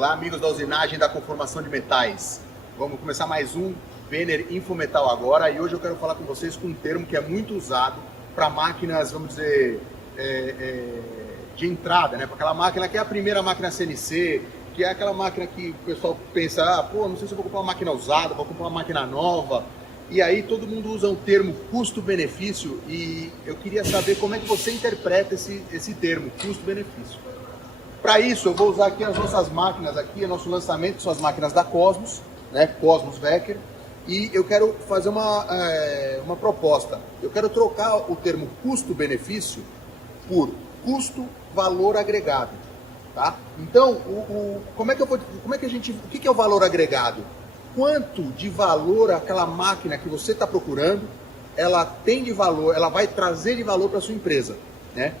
Olá, amigos da usinagem da conformação de metais. Vamos começar mais um Venner Infometal agora, e hoje eu quero falar com vocês com um termo que é muito usado para máquinas, vamos dizer, de entrada, né? Para aquela máquina que é a primeira máquina CNC, que é aquela máquina que o pessoal pensa, não sei se eu vou comprar uma máquina usada, vou comprar uma máquina nova. E aí todo mundo usa o termo custo-benefício, e eu queria saber como é que você interpreta esse termo, custo-benefício. Para isso, eu vou usar aqui as nossas máquinas, aqui, nosso lançamento são as máquinas da Cosmos, né, Cosmos Wecker, e eu quero fazer uma proposta. Eu quero trocar o termo custo-benefício por custo-valor agregado, tá? Então, o que é o valor agregado? Quanto de valor aquela máquina que você está procurando, ela tem de valor, ela vai trazer de valor para a sua empresa, né?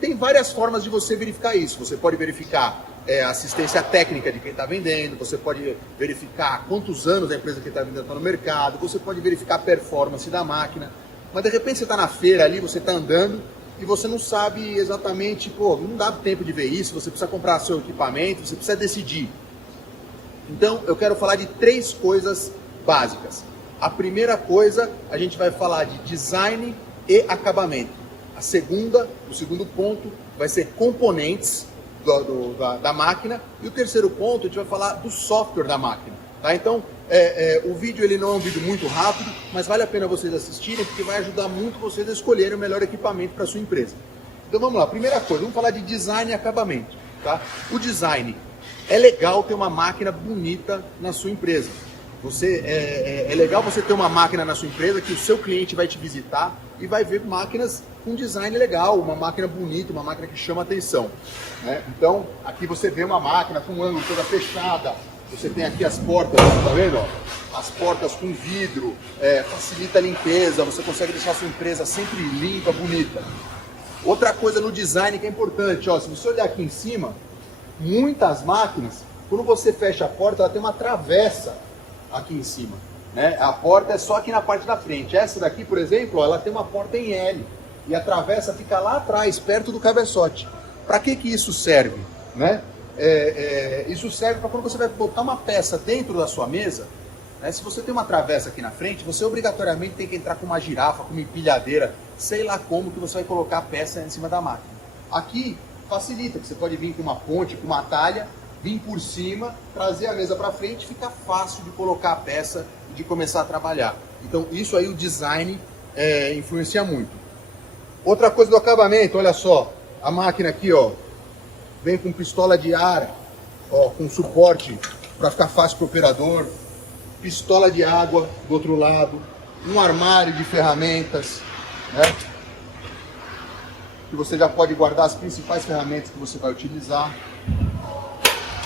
Tem várias formas de você verificar isso. Você pode verificar a assistência técnica de quem está vendendo, você pode verificar quantos anos a empresa que está vendendo está no mercado, você pode verificar a performance da máquina, mas de repente você está na feira ali, você está andando e você não sabe exatamente, não dá tempo de ver isso, você precisa comprar seu equipamento, você precisa decidir. Então eu quero falar de 3 coisas básicas. A primeira coisa, a gente vai falar de design e acabamento. O segundo ponto vai ser componentes da máquina. E o terceiro ponto, a gente vai falar do software da máquina. Tá? Então, o vídeo ele não é um vídeo muito rápido, mas vale a pena vocês assistirem, porque vai ajudar muito vocês a escolherem o melhor equipamento para a sua empresa. Então vamos lá, primeira coisa, vamos falar de design e acabamento. Tá? O design, é legal ter uma máquina bonita na sua empresa. É legal você ter uma máquina na sua empresa que o seu cliente vai te visitar e vai ver máquinas com design legal, uma máquina bonita, uma máquina que chama atenção, né? Então, aqui você vê uma máquina com um ângulo toda fechada, você tem aqui as portas, tá vendo? As portas com vidro, facilita a limpeza, você consegue deixar a sua empresa sempre limpa, bonita. Outra coisa no design que é importante, se você olhar aqui em cima, muitas máquinas, quando você fecha a porta, ela tem uma travessa aqui em cima, né? A porta é só aqui na parte da frente. Essa daqui, por exemplo, ela tem uma porta em L e a travessa fica lá atrás, perto do cabeçote. Para que isso serve, né? Isso serve para quando você vai botar uma peça dentro da sua mesa, né? Se você tem uma travessa aqui na frente, você obrigatoriamente tem que entrar com uma girafa, com uma empilhadeira, sei lá como que você vai colocar a peça em cima da máquina. Aqui facilita, que você pode vir com uma ponte, com uma talha, vir por cima, trazer a mesa para frente, fica fácil de colocar a peça e de começar a trabalhar. Então isso aí o design influencia muito. Outra coisa do acabamento, olha só, a máquina aqui, vem com pistola de ar, com suporte para ficar fácil para o operador, pistola de água do outro lado, um armário de ferramentas, né? Que você já pode guardar as principais ferramentas que você vai utilizar.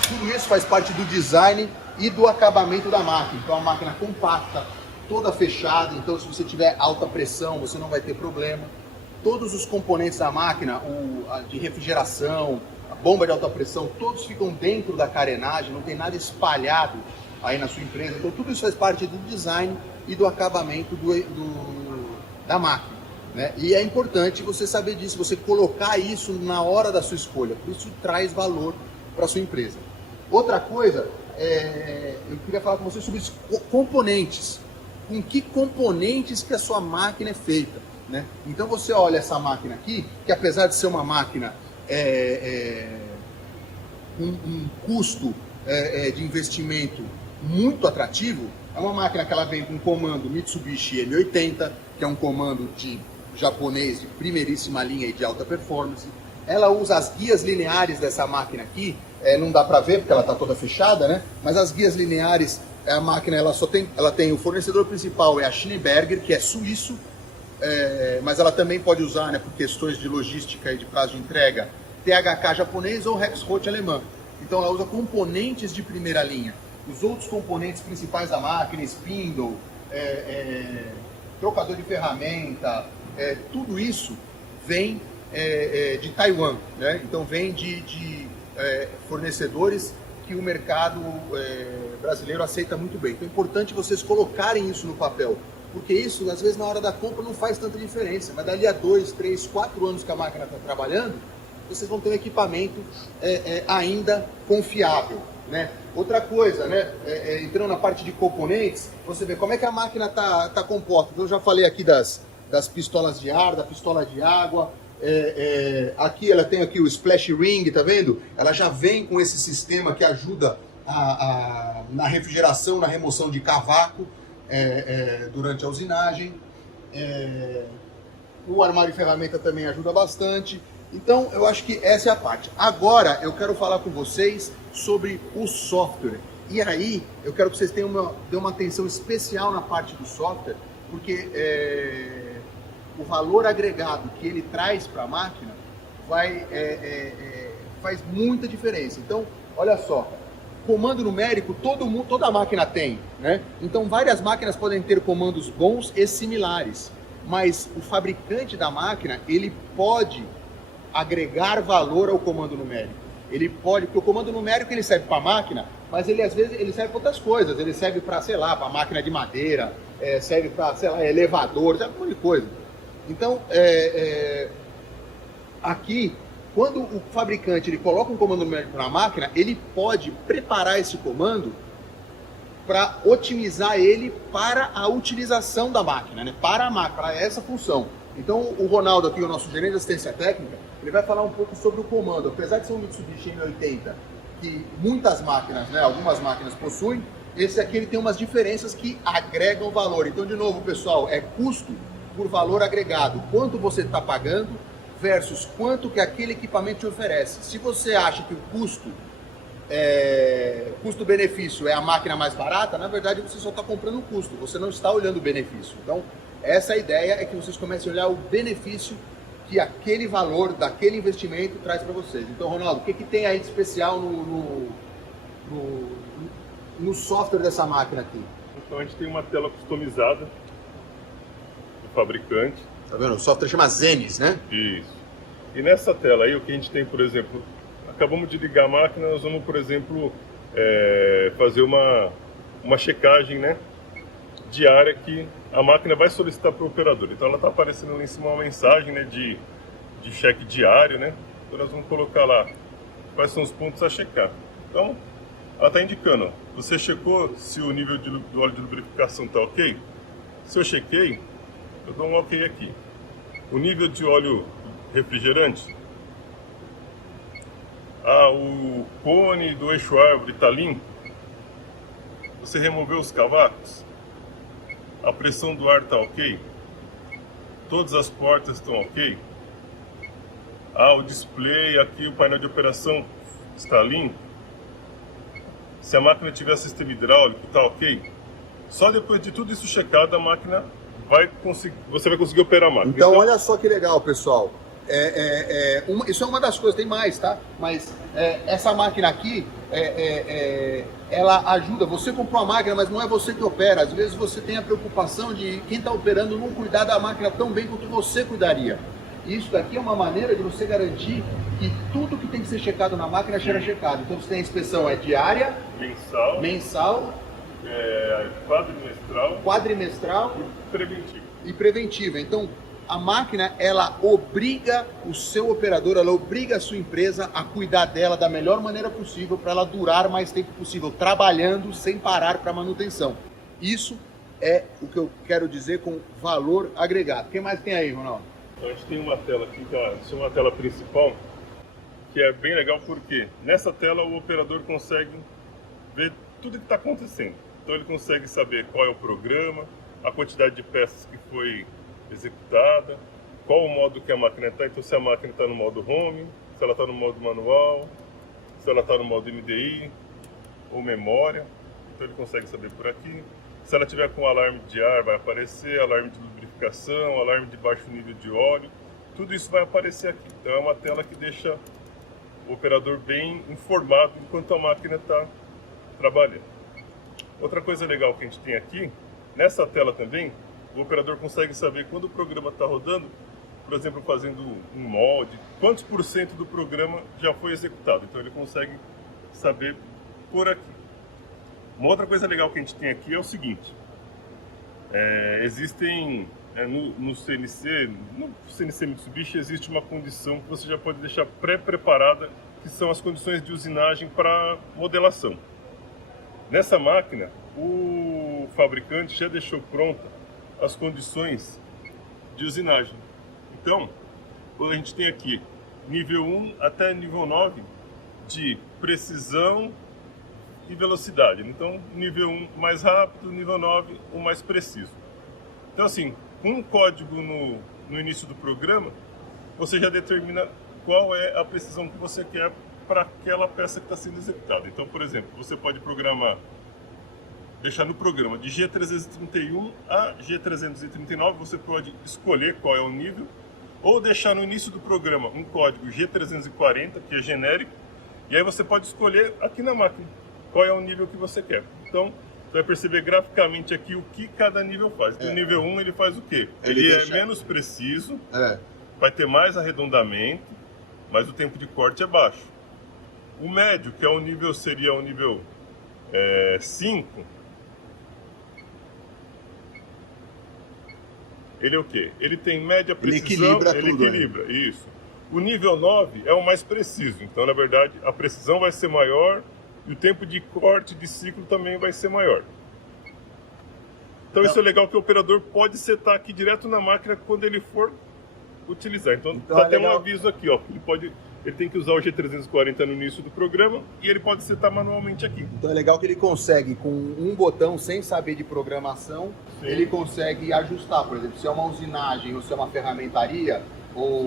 Tudo isso faz parte do design e do acabamento da máquina. Então a máquina compacta, toda fechada, então se você tiver alta pressão você não vai ter problema. Todos os componentes da máquina, de refrigeração, a bomba de alta pressão, todos ficam dentro da carenagem, não tem nada espalhado aí na sua empresa. Então tudo isso faz parte do design e do acabamento da máquina, né? E é importante você saber disso, você colocar isso na hora da sua escolha, porque isso traz valor para a sua empresa. Outra coisa, eu queria falar com vocês sobre os componentes. Com que componentes que a sua máquina é feita, né? Então você olha essa máquina aqui, que apesar de ser uma máquina com um custo de investimento muito atrativo, é uma máquina que ela vem com um comando Mitsubishi M80, que é um comando japonês de primeiríssima linha e de alta performance. Ela usa as guias lineares dessa máquina aqui, não dá para ver porque ela está toda fechada, né? Mas as guias lineares, a máquina ela tem o fornecedor principal é a Schneeberger, que é suíço, mas ela também pode usar, né, por questões de logística e de prazo de entrega, THK japonês ou Rexroth alemã. Então ela usa componentes de primeira linha. Os outros componentes principais da máquina, spindle, trocador de ferramenta, tudo isso vem de Taiwan, né? Então vem de fornecedores que o mercado brasileiro aceita muito bem. Então é importante vocês colocarem isso no papel, porque isso, às vezes, na hora da compra não faz tanta diferença, mas dali a 2, 3, 4 anos que a máquina está trabalhando, vocês vão ter um equipamento ainda confiável, né? Outra coisa, né? Entrando na parte de componentes, você vê como é que a máquina tá composta. Então, eu já falei aqui das pistolas de ar, da pistola de água. Aqui ela tem aqui o splash ring, tá vendo? Ela já vem com esse sistema que ajuda na refrigeração, na remoção de cavaco durante a usinagem. O armário de ferramenta também ajuda bastante. Então eu acho que essa é a parte. Agora eu quero falar com vocês sobre o software. E aí eu quero que vocês tenham uma atenção especial na parte do software, porque o valor agregado que ele traz para a máquina faz muita diferença. Então, olha só, comando numérico toda máquina tem, né? Então, várias máquinas podem ter comandos bons e similares, mas o fabricante da máquina, ele pode agregar valor ao comando numérico. Ele pode, porque o comando numérico ele serve para a máquina, mas ele às vezes ele serve para outras coisas. Ele serve para, sei lá, para máquina de madeira, serve para, sei lá, elevador, serve para um monte de coisa. Então, aqui, quando o fabricante ele coloca um comando numérico na máquina, ele pode preparar esse comando para otimizar ele para a utilização da máquina, né? Para a máquina, para essa função. Então, o Ronaldo aqui, o nosso gerente de assistência técnica, ele vai falar um pouco sobre o comando. Apesar de ser um Mitsubishi M80, que muitas máquinas, né, algumas máquinas possuem, esse aqui ele tem umas diferenças que agregam valor. Então, de novo, pessoal, é custo por valor agregado. Quanto você está pagando versus quanto que aquele equipamento te oferece. Se você acha que o custo-benefício é a máquina mais barata, na verdade você só está comprando o custo, você não está olhando o benefício. Então, essa ideia é que vocês comecem a olhar o benefício que aquele valor daquele investimento traz para vocês. Então, Ronaldo, o que tem aí de especial no software dessa máquina aqui? Então, a gente tem uma tela customizada do fabricante. Tá vendo? O software chama Zenis, né? Isso. E nessa tela aí, o que a gente tem, por exemplo, acabamos de ligar a máquina, nós vamos, por exemplo, fazer uma checagem, né, diária que a máquina vai solicitar para o operador. Então ela está aparecendo lá em cima uma mensagem, né, de cheque diário, né? Então nós vamos colocar lá quais são os pontos a checar. Então ela está indicando, ó, você checou se o nível do óleo de lubrificação está ok? Se eu chequei, eu dou um ok aqui. O nível de óleo refrigerante, o cone do eixo árvore está limpo, você removeu os cavacos, a pressão do ar está ok, todas as portas estão ok, o display aqui, o painel de operação está limpo, se a máquina tiver sistema hidráulico está ok. Só depois de tudo isso checado, a máquina você vai conseguir operar a máquina. Então olha só que legal, pessoal. Isso é uma das coisas, tem mais, tá? Mas essa máquina aqui, ela ajuda. Você comprou a máquina, mas não é você que opera. Às vezes você tem a preocupação de quem está operando não cuidar da máquina tão bem quanto você cuidaria. Isso daqui é uma maneira de você garantir que tudo que tem que ser checado na máquina seja checado. Então você tem a inspeção diária, mensal, quadrimestral e preventiva. Então a máquina, ela obriga o seu operador, ela obriga a sua empresa a cuidar dela da melhor maneira possível para ela durar mais tempo possível, trabalhando sem parar para manutenção. Isso é o que eu quero dizer com valor agregado. O que mais tem aí, Ronaldo? Então, a gente tem uma tela aqui, que é uma tela principal, que é bem legal porque nessa tela o operador consegue ver tudo que está acontecendo. Então ele consegue saber qual é o programa, a quantidade de peças que foi executada, qual o modo que a máquina está. Então se a máquina está no modo home, se ela está no modo manual, se ela está no modo MDI ou memória, então ele consegue saber por aqui. Se ela tiver com alarme de ar, vai aparecer, alarme de lubrificação, alarme de baixo nível de óleo, tudo isso vai aparecer aqui. Então é uma tela que deixa o operador bem informado enquanto a máquina está trabalhando. Outra coisa legal que a gente tem aqui, nessa tela também, o operador consegue saber quando o programa está rodando, por exemplo, fazendo um molde, quantos por cento do programa já foi executado. Então ele consegue saber por aqui. Uma outra coisa legal que a gente tem aqui é o seguinte, existem no CNC Mitsubishi existe uma condição que você já pode deixar pré-preparada, que são as condições de usinagem para modelação. Nessa máquina, o fabricante já deixou pronta as condições de usinagem. Então, a gente tem aqui nível 1 até nível 9 de precisão e velocidade. Então, nível 1 mais rápido, nível 9 o mais preciso. Então, assim, com um código no início do programa, você já determina qual é a precisão que você quer para aquela peça que está sendo executada. Então, por exemplo, você pode programar, deixar no programa de G331 a G339, você pode escolher qual é o nível, ou deixar no início do programa um código G340, que é genérico, e aí você pode escolher aqui na máquina qual é o nível que você quer. Então, você vai perceber graficamente aqui o que cada nível faz. Então, o nível 1 ele faz o quê? Ele é menos preciso, vai ter mais arredondamento, mas o tempo de corte é baixo. O médio, que é o nível, seria o nível 5, ele é o quê? Ele tem média precisão, ele equilibra, isso. O nível 9 é o mais preciso, então na verdade a precisão vai ser maior e o tempo de corte de ciclo também vai ser maior. Então isso é legal que o operador pode setar aqui direto na máquina quando ele for utilizar. Então tá até um aviso aqui, ó, ele tem que usar o G340 no início do programa e ele pode setar manualmente aqui. Então é legal que ele consegue, com um botão, sem saber de programação, ele consegue ajustar, por exemplo, se é uma usinagem ou se é uma ferramentaria, ou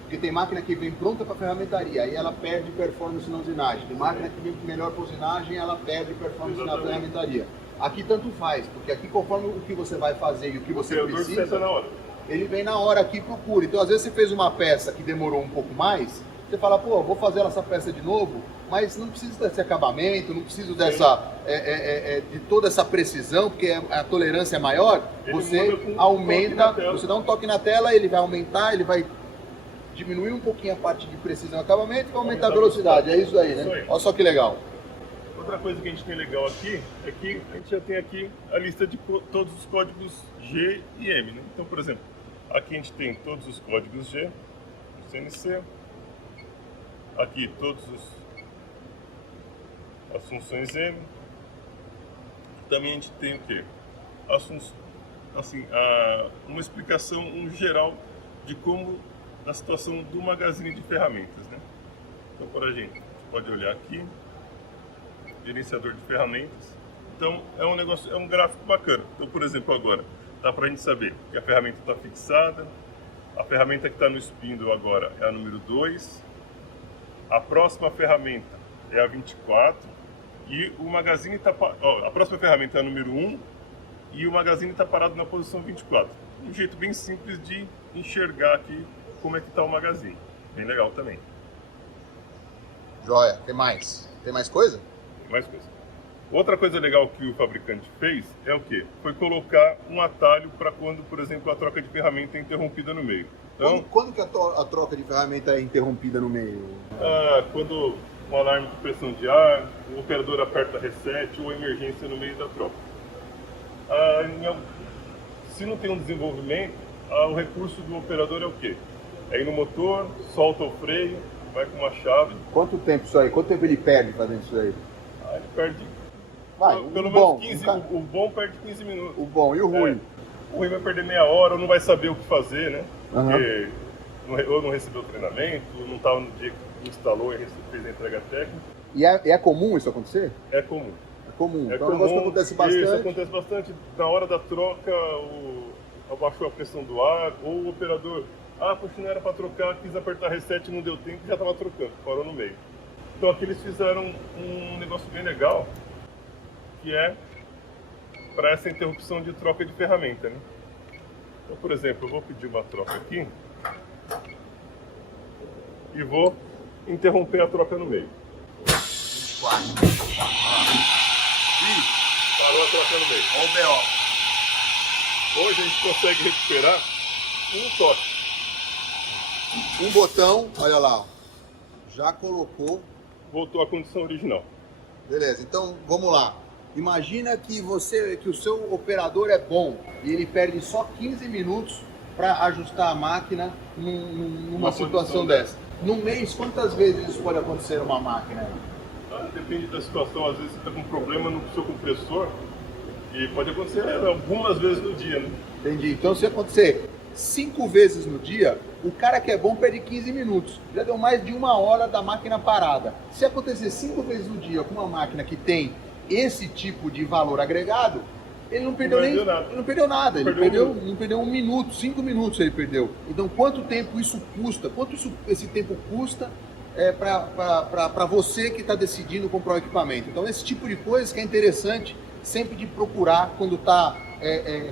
porque tem máquina que vem pronta para ferramentaria, aí ela perde performance na usinagem. Tem máquina que vem melhor para usinagem, ela perde performance na ferramentaria. Aqui tanto faz, porque aqui conforme o que você vai fazer e o que você precisa, na hora. Ele vem na hora aqui e procura. Então, às vezes você fez uma peça que demorou um pouco mais, você fala, pô, vou fazer essa peça de novo, mas não preciso desse acabamento, não preciso de toda essa precisão, porque a tolerância é maior. Você aumenta, você dá um toque na tela, ele vai aumentar, ele vai diminuir um pouquinho a parte de precisão e acabamento e vai aumentar a velocidade. É isso aí, né? Olha só que legal. Outra coisa que a gente tem legal aqui é que a gente já tem aqui a lista de todos os códigos G e M, né? Então, por exemplo, aqui a gente tem todos os códigos G, do CNC, aqui todas as funções M, também a gente tem o quê? Uma explicação geral de como a situação do magazine de ferramentas, né? Então, para a gente pode olhar aqui, gerenciador de ferramentas. Então, é um gráfico bacana. Então, por exemplo, agora, dá para a gente saber que a ferramenta está fixada, a ferramenta que está no spindle agora é a número 2, a próxima ferramenta é a 24, e o magazine está... a próxima ferramenta é a número 1, e o magazine está parado na posição 24. Um jeito bem simples de enxergar aqui como é que está o magazine. Bem legal também. Joia. Tem mais? Tem mais coisa? Mais coisa. Outra coisa legal que o fabricante fez é o quê? Foi colocar um atalho para quando, por exemplo, a troca de ferramenta é interrompida no meio. Então, quando que a troca de ferramenta é interrompida no meio? Quando um alarme de pressão de ar, o operador aperta reset ou emergência no meio da troca. Se não tem um desenvolvimento, o recurso do operador é o quê? É ir no motor, solta o freio, vai com uma chave. Quanto tempo isso aí? Quanto tempo ele perde fazendo isso aí? Ele perde pelo menos 15, o bom perde 15 minutos. O bom, e o ruim? O ruim vai perder meia hora, ou não vai saber o que fazer, né? Porque ou não recebeu treinamento, ou não estava no dia que instalou e fez a entrega técnica. E é comum isso acontecer? É comum. É comum. Então é um negócio que acontece bastante. Isso acontece bastante. Na hora da troca, abaixou a pressão do ar, ou o operador, poxa, não era para trocar, quis apertar reset, não deu tempo, já estava trocando, parou no meio. Então aqui eles fizeram um negócio bem legal, que é para essa interrupção de troca de ferramenta, né? Então, por exemplo, eu vou pedir uma troca aqui e vou interromper a troca no meio. 24. Parou a troca no meio. Olha o BO. Hoje a gente consegue recuperar um toque. Um botão, olha lá, já colocou. Voltou à condição original. Beleza, então vamos lá. Imagina que o seu operador é bom e ele perde só 15 minutos para ajustar a máquina numa situação dessa. No mês, quantas vezes isso pode acontecer numa máquina? Depende da situação. Às vezes você está com um problema no seu compressor e pode acontecer algumas vezes no dia, né? Entendi. Então, se acontecer 5 vezes no dia, o cara que é bom perde 15 minutos. Já deu mais de 1 hora da máquina parada. Se acontecer 5 vezes no dia com uma máquina que tem esse tipo de valor agregado, ele não perdeu nada. Ele não perdeu 1 minuto, 5 minutos ele perdeu. Então, quanto tempo isso custa? Esse tempo custa para você que está decidindo comprar o equipamento? Então, esse tipo de coisa que é interessante sempre de procurar quando está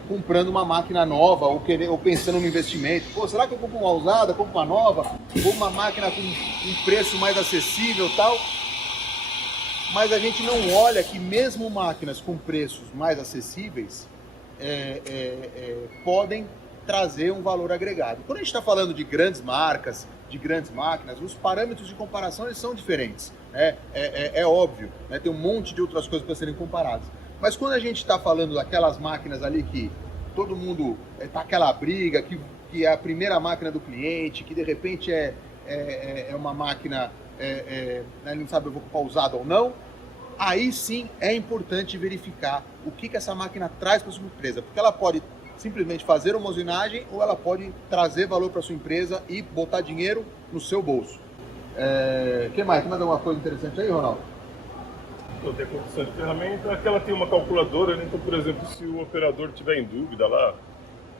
comprando uma máquina nova ou pensando no investimento. Pô, será que eu compro uma usada, compro uma nova, ou uma máquina com um preço mais acessível e tal? Mas a gente não olha que mesmo máquinas com preços mais acessíveis podem trazer um valor agregado. Quando a gente está falando de grandes marcas, de grandes máquinas, os parâmetros de comparação eles são diferentes. É óbvio, né? Tem um monte de outras coisas para serem comparadas. Mas quando a gente está falando daquelas máquinas ali que todo mundo está aquela briga, que é a primeira máquina do cliente, que de repente é uma máquina, ele não sabe se eu vou comprar usada ou não, aí sim é importante verificar o que essa máquina traz para a sua empresa, porque ela pode simplesmente fazer uma usinagem ou ela pode trazer valor para a sua empresa e botar dinheiro no seu bolso. Que mais? Tem mais alguma coisa interessante aí, Ronaldo? Então, tem a condição de ferramenta, aquela tem uma calculadora, né? Então, por exemplo, se o operador tiver em dúvida lá,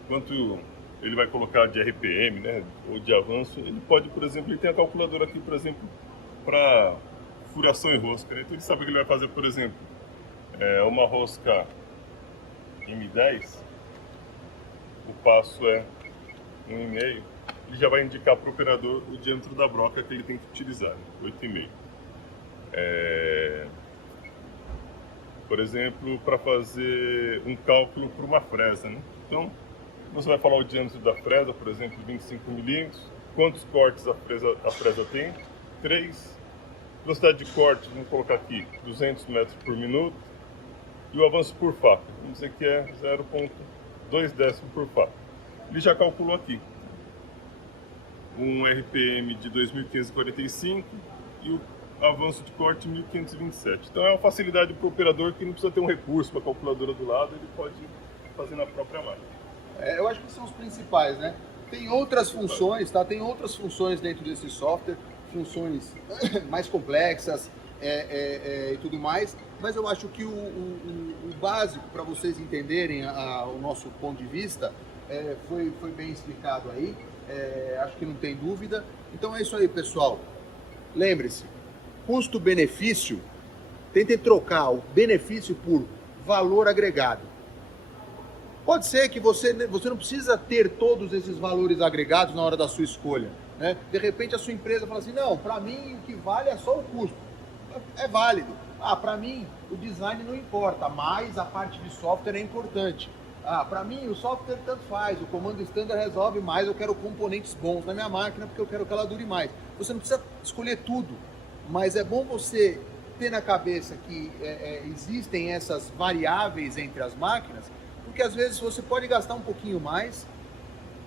quanto ele vai colocar de RPM, né, ou de avanço, ele pode, por exemplo, ele tem a calculadora aqui, por exemplo, para furação em rosca, né? Então ele sabe que ele vai fazer, por exemplo, uma rosca M10, o passo é 1,5, ele já vai indicar para o operador o diâmetro da broca que ele tem que utilizar, né? 8,5. Por exemplo, para fazer um cálculo para uma fresa, né? Então, você vai falar o diâmetro da fresa, por exemplo, 25 milímetros, quantos cortes a fresa tem, 3, velocidade de corte, vamos colocar aqui, 200 metros por minuto, e o avanço por faca, vamos dizer que é 0,2 décimo por faca. Ele já calculou aqui, um RPM de 2.545 e o avanço de corte 1527. Então é uma facilidade para o operador que não precisa ter um recurso para a calculadora do lado, ele pode fazer na própria máquina. Eu acho que são os principais, né? Tem outras funções, tá? Tem outras funções dentro desse software, funções mais complexas e tudo mais, mas eu acho que o básico para vocês entenderem o nosso ponto de vista foi bem explicado aí, acho que não tem dúvida. Então é isso aí, pessoal. Lembre-se, custo-benefício, tentem trocar o benefício por valor agregado. Pode ser que você não precisa ter todos esses valores agregados na hora da sua escolha, né? De repente a sua empresa fala assim, não, para mim o que vale é só o custo. É válido. Para mim o design não importa, mas a parte de software é importante. Para mim o software tanto faz, o comando standard resolve mais, eu quero componentes bons na minha máquina porque eu quero que ela dure mais. Você não precisa escolher tudo, mas é bom você ter na cabeça que existem essas variáveis entre as máquinas, porque às vezes você pode gastar um pouquinho mais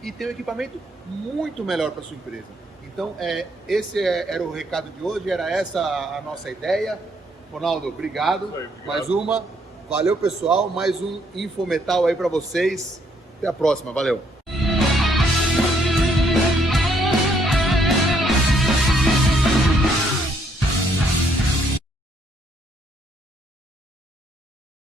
e ter um equipamento muito melhor para sua empresa. Então, esse era o recado de hoje, era essa a nossa ideia. Ronaldo, obrigado. Obrigado. Mais uma. Valeu, pessoal. Mais um Infometal aí para vocês. Até a próxima. Valeu.